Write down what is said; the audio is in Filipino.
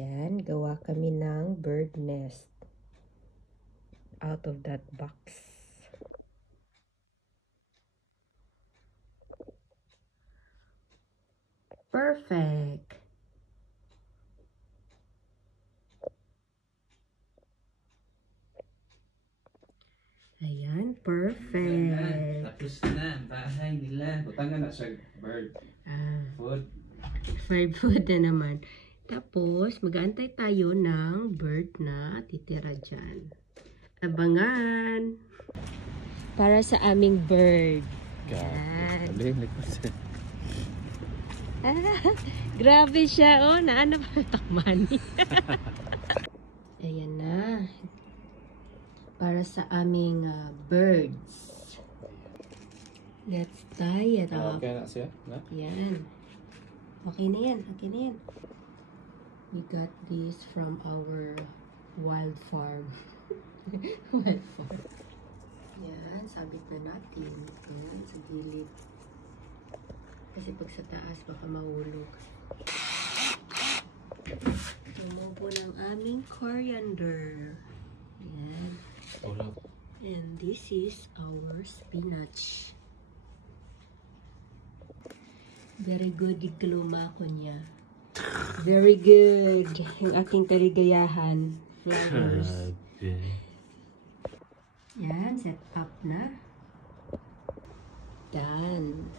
Yan, gawa kami ng bird nest out of that box. Perfect. Ayan, perfect. Tapos na ang bahay nila. Butangan na siya bird. Food. Bird food na naman. Tapos, mag-aantay tayo ng bird na titira dyan. Abangan! Para sa aming bird. Yan. Grabe siya. Oh, naano pa takmani. Ayan na. Para sa aming birds. Let's tie it up. Okay na siya? Na? Yan. Okay na yan. Okay na yan. We got this from our wild farm. Wild farm. Yan. Sabit na natin. Yan. Sa gilid. Kasi pag sa taas, baka mahulog. Tumubo ng aming coriander. Yan. And this is our spinach. Very good yung ko niya. Very good. Yung aking kaligayahan. Flowers. Yan, set up na. Done.